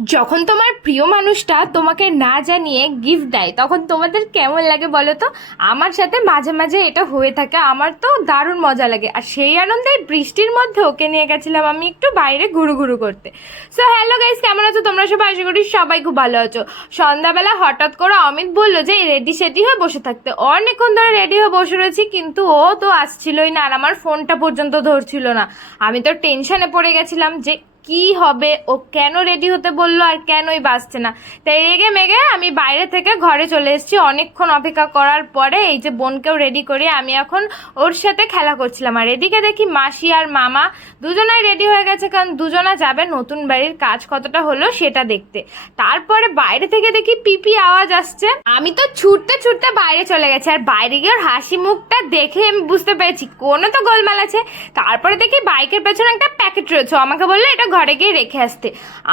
যখন তোমার প্রিয় মানুষটা তোমাকে না জানিয়ে গিফট দেয়, তখন তোমাদের কেমন লাগে বলো তো? আমার সাথে মাঝে মাঝে এটা হয়ে থাকে, আমার তো দারুণ মজা লাগে। আর সেই আনন্দে বৃষ্টির মধ্যে ওকে নিয়ে গেছিলাম আমি একটু বাইরে ঘুরু ঘুরু করতে। সো হ্যালো গাইস কেমন আছো? তোমরা সবাই আশা করি সবাই খুব ভালো আছো। সন্ধ্যাবেলা হঠাৎ করে অমিত বলল যে রেডি সেডি হয়ে বসে থাকতে। অনেকক্ষণ ধরে রেডি হয়ে বসে রয়েছি, কিন্তু ও তো আসছিলই না, আর আমার ফোনটা পর্যন্ত ধরছিল না। আমি তো টেনশনে পড়ে গেছিলাম যে কি হবে? ও কেন রেডি হতে বলল আর কেনই বাসছে না? তাই রেগে মেগে আমি বাইরে থেকে ঘরে চলে এসেছি। অনেকক্ষণ অপেক্ষা করার পরে এই যে বোনকেও রেডি করে আমি এখন ওর সাথে খেলা করছিলাম। আর এদিকে দেখি মাসি আর মামা দুজনাই রেডি হয়ে গেছে, কারণ দুজনা যাবে নতুন বাড়ির কাজ কতটা হলো সেটা দেখতে। তারপরে বাইরে থেকে দেখি পিপি আওয়াজ আসছে। আমি তো ছুটতে ছুটতে বাইরে চলে গেছি, আর বাইরে গিয়ে ওর হাসি মুখটা দেখে আমি বুঝতে পেরেছি। কোনো তো গোলমাল আছে। তারপরে দেখি বাইকের পেছনে একটা প্যাকেট রয়েছে। আমাকে বলল, এটা ঘরে গিয়ে রেখে আসতে।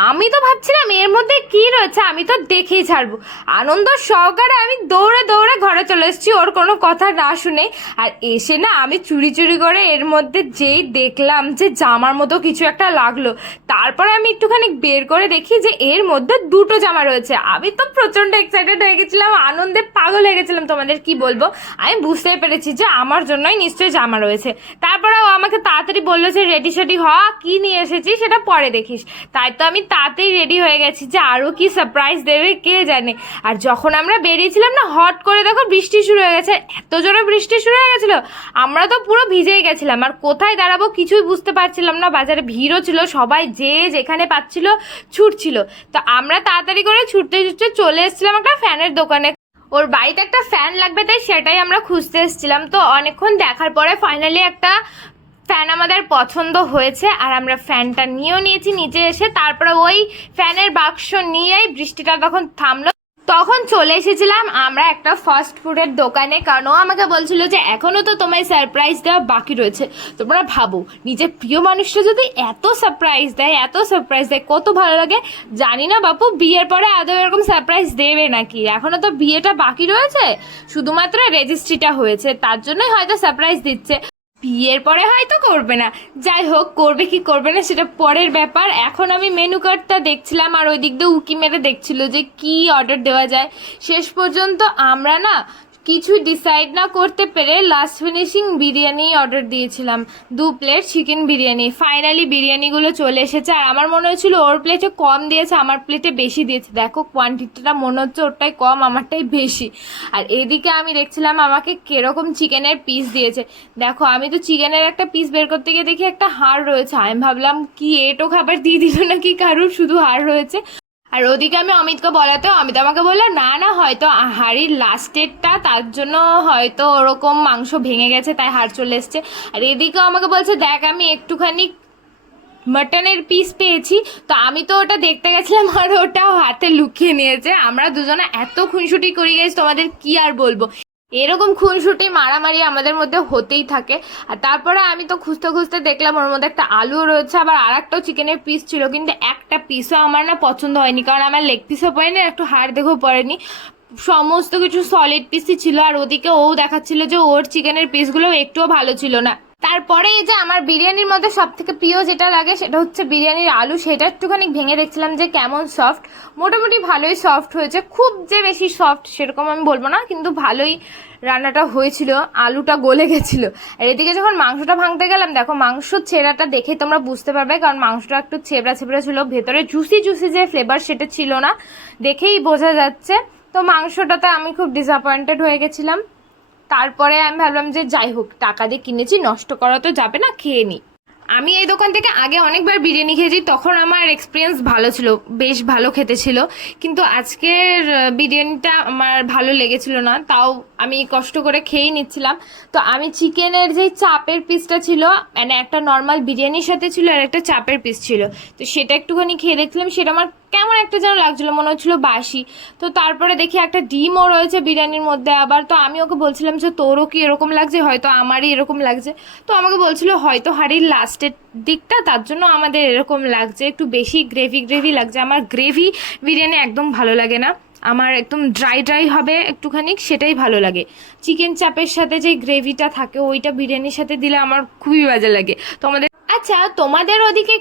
আমি তো ভাবছিলাম এর মধ্যে কি রয়েছে, আমি তো দেখেই ছাড়বো। আনন্দ সহকারে আমি দৌড়ে দৌড়ে ঘরে চলে এসেছি, ওর কোনো কথা না শুনে। আর এসে না আমি চুরি চুরি করে এর মধ্যে যেই দেখলাম যে জামার মতো কিছু একটা লাগল, তারপরে আমি একটুখানি বের করে দেখি যে এর মধ্যে দুটো জামা রয়েছে। আমি তো প্রচণ্ড এক্সাইটেড হয়ে গেছিলাম, আনন্দে পাগল হয়ে গেছিলাম, তোমাদের কি বলব? আমি বুঝতেই পেরেছি যে আমার জন্যই নিশ্চয়ই জামা রয়েছে। তারপরে ও আমাকে তাড়াতাড়ি বলল যে রেডি সেডি হ, কি নিয়ে এসেছি সেটা পরে দেখিস। তাই তো আমি তাড়াতাড়ি রেডি হয়ে গেছি যে আরও কি সারপ্রাইজ দেবে, কে জানে। আর যখন আমরা বেরিয়েছিলাম না, হট করে দেখো বৃষ্টি শুরু হয়ে গেছে, এত জোরে বৃষ্টি শুরু হয়ে গেছিল, আমরা তো পুরো ভিজেই গেছিলাম। আর কোথায় দাঁড়াবো কিছুই বুঝতে পারছিলাম না, বাজারে ভিড়ও ছিল, সবাই যে যেখানে পাচ্ছিল ছুটছিল। তো আমরা তাড়াতাড়ি করে ছুটতে ছুটতে চলে এসেছিলাম একটা ফ্যানের দোকানে। ওর বাড়িতে একটা ফ্যান লাগবে, তাই সেটাই আমরা খুঁজতে এসেছিলাম। তো অনেকক্ষণ দেখার পরে ফাইনালি একটা ফ্যান আমাদের পছন্দ হয়েছে, আর আমরা ফ্যানটা নিয়েও নিয়েছি, নিচে এসে তারপরে ওই ফ্যানের বাক্স নিয়েই বৃষ্টিটা তখন থামলো, তখন চলে এসেছিলাম আমরা একটা ফাস্ট ফুডের দোকানে, কারণ ও আমাকে বলছিল যে এখনও তো তোমায় সারপ্রাইজ দেওয়া বাকি রয়েছে। তোমরা ভাবো, নিজের প্রিয় মানুষটা যদি এত সারপ্রাইজ দেয়, এত সারপ্রাইজ দেয়, কত ভালো লাগে। জানি না বাপু, বিয়ের পরে আদৌ এরকম সারপ্রাইজ দেবে নাকি? এখনও তো বিয়েটা বাকি রয়েছে, শুধুমাত্র রেজিস্ট্রিটা হয়েছে, তার জন্যই হয়তো সারপ্রাইজ দিচ্ছে। বিয়ের পরে হয়তো করবে না। যাই হোক, করবে কি করবে না সেটা পরের ব্যাপার। এখন আমি মেনু কার্ডটা দেখছিলাম আর ওই দিক দিয়ে উকি মেরে দেখছিল যে কি অর্ডার দেওয়া যায়। শেষ পর্যন্ত আমরা না কিছু ডিসাইড না করতে পেরে লাস্ট ফিনিশিং বিরিয়ানি অর্ডার দিয়েছিলাম। দু প্লেট চিকেন বিরিয়ানি। ফাইনালি বিরিয়ানিগুলো চলে এসেছে। আর আমার মনে হচ্ছিল ওর প্লেটে কম দিয়েছে, আমার প্লেটে বেশি দিয়েছে। দেখো কোয়ান্টিটিটা মনে হচ্ছে ওরটাই কম, আমারটাই বেশি। আর এদিকে আমি দেখছিলাম আমাকে কীরকম চিকেনের পিস দিয়েছে। দেখো, আমি তো চিকেনের একটা পিস বের করতে গিয়ে দেখি একটা হাড় রয়েছে। আমি ভাবলাম, কি এটো খাবার দিয়ে দিল নাকি কারুর? শুধু হাড় রয়েছে। আর ওদিকে আমি অমিতকে বলাতে অমিত আমাকে বলল, না না, হয়তো হাড়ির লাস্টেরটা তার জন্য হয়তো ওরকম মাংস ভেঙে গেছে, তাই হাড় চলে এসছে। আর এদিকেও আমাকে বলছে, দেখ, আমি একটুখানি মাটনের পিস পেয়েছি, তো আমি তো ওটা দেখতে গেছিলাম আর ওটাও হাতে লুকিয়ে নিয়েছে। আমরা দুজনে এত খুনসুটি করে গেছি তোমাদের কি আর বলব? এরকম খুনসুটি, মারামারি আমাদের মধ্যে হতেই থাকে। আর তারপরে আমি তো খুঁজতে খুঁজতে দেখলাম ওর মধ্যে একটা আলুও রয়েছে, আবার আর একটাও চিকেনের পিস ছিল, কিন্তু একটা পিসও আমার না পছন্দ হয়নি। কারণ আমার লেগ পিসও পড়েনি একটু হাড় দেখেও পড়েনি। সমস্ত কিছু সলিড পিসই ছিল। আর ওদিকে ও দেখাচ্ছিল যে ওর চিকেনের পিসগুলো একটুও ভালো ছিল না। তারপরে এই যে আমার বিরিয়ানির মধ্যে সব থেকে প্রিয় যেটা লাগে সেটা হচ্ছে বিরিয়ানির আলু, সেটা একটুখানি ভেঙে দেখছিলাম যে কেমন সফট মোটামুটি ভালোই সফট হয়েছে, খুব যে বেশি সফট সেরকম আমি বলব না, কিন্তু ভালোই রান্নাটা হয়েছিল, আলুটা গলে গেছিল। আর এদিকে যখন মাংসটা ভাঙতে গেলাম, দেখো মাংস ছেঁড়াটা দেখে তোমরা বুঝতে পারবে, কারণ মাংসটা একটু ছেবড়া ছেবড়া ছিল, ভেতরে জুসি জুসি যে ফ্লেভার সেটা ছিল না, দেখেই বোঝা যাচ্ছে। তো মাংসটাতে আমি খুব ডিসঅ্যাপয়েন্টেড হয়ে গেছিলাম। তারপরে আমি ভাবলাম যে যাই হোক, টাকা দিয়ে কিনেছি, নষ্ট করা তো যাবে না, খেয়ে নিই আমি এই দোকান থেকে আগে অনেকবার বিরিয়ানি খেয়েছি, তখন আমার এক্সপিরিয়েন্স ভালো ছিল, বেশ ভালো খেতে ছিল। কিন্তু আজকের বিরিয়ানিটা আমার ভালো লেগেছিল না, তাও আমি কষ্ট করে খেয়েই নিচ্ছিলাম। তো আমি চিকেনের যে চাপের পিসটা ছিল মানে একটা নর্মাল বিরিয়ানির সাথে ছিল আর একটা চাপের পিস ছিল। তো সেটা একটুখানি খেয়ে দেখছিলাম, সেটা আমার কেমন একটা যেন লাগছিল, মনে হচ্ছিল বাসি। তো তারপরে দেখি একটা ডিমও রয়েছে বিরিয়ানির মধ্যে আবার। তো আমি ওকে বলছিলাম যে, তোরও কি এরকম লাগছে? হয়তো আমারই এরকম লাগছে। তো আমাকে বলছিল, হয়তো হাড়ির লাস্টের দিকটা, তার জন্য আমাদের এরকম লাগছে। একটু বেশি গ্রেভি গ্রেভি লাগছে। আমার গ্রেভি বিরিয়ানি একদম ভালো লাগে না। আমার একদম ড্রাই ড্রাই হবে একটুখানি, সেটাই ভালো লাগে। চিকেন চাপের সাথে যে গ্রেভিটা থাকে, ওইটা বিরিয়ানির সাথে দিলে আমার খুবই বাজে লাগে। তোমাদের আচ্ছা তোমাদের ওদিকে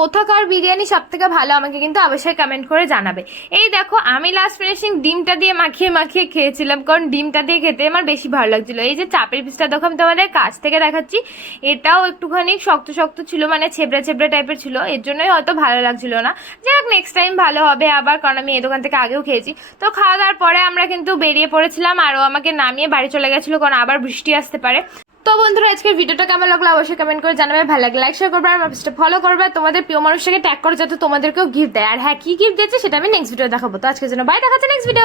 কোথাকার বিরিয়ানি সব থেকে ভালো আমাকে কিন্তু অবশ্যই কমেন্ট করে জানাবে। এই দেখো, আমি লাস্ট ফিনিশিং ডিমটা দিয়ে মাখিয়ে মাখিয়ে খেয়েছিলাম, কারণ ডিমটা দিয়ে খেতে আমার বেশি ভালো লাগছিল। এই যে চাপের পিসটা দেখো, আমি তোমাদের কাছ থেকে দেখাচ্ছি। এটাও একটুখানি শক্ত শক্ত ছিল মানে ছেবড়া ছেবড়া টাইপের ছিল। এর জন্যই হয়তো ভালো লাগছিল না। যাই হোক নেক্সট টাইম ভালো হবে আবার, কারণ আমি এই দোকান থেকে আগেও খেয়েছি। তো খাওয়া দাওয়ার পরে আমরা কিন্তু বেরিয়ে পড়েছিলাম আরও আমাকে নামিয়ে বাড়ি চলে গেছিল, কারণ আবার বৃষ্টি আসতে পারে। তো বন্ধুরা, আজকের ভিডিওটা কেমন লাগল অবশ্যই কমেন্ট করে জানাবে, ভালো লাগে লাইক শেয়ার করবে, আর পেজটা ফলো করবে। তোমাদের প্রিয় মানুষটাকে ট্যাগ করে যাতে তোমাদেরকেও গিফট দেয়। আর হ্যাঁ কি গিফট দিয়েছে সেটা আমি নেক্সট ভিডিও দেখাবো। তো আজকের জন্য বাই দেখাচ্ছে নেক্সট ভিডিও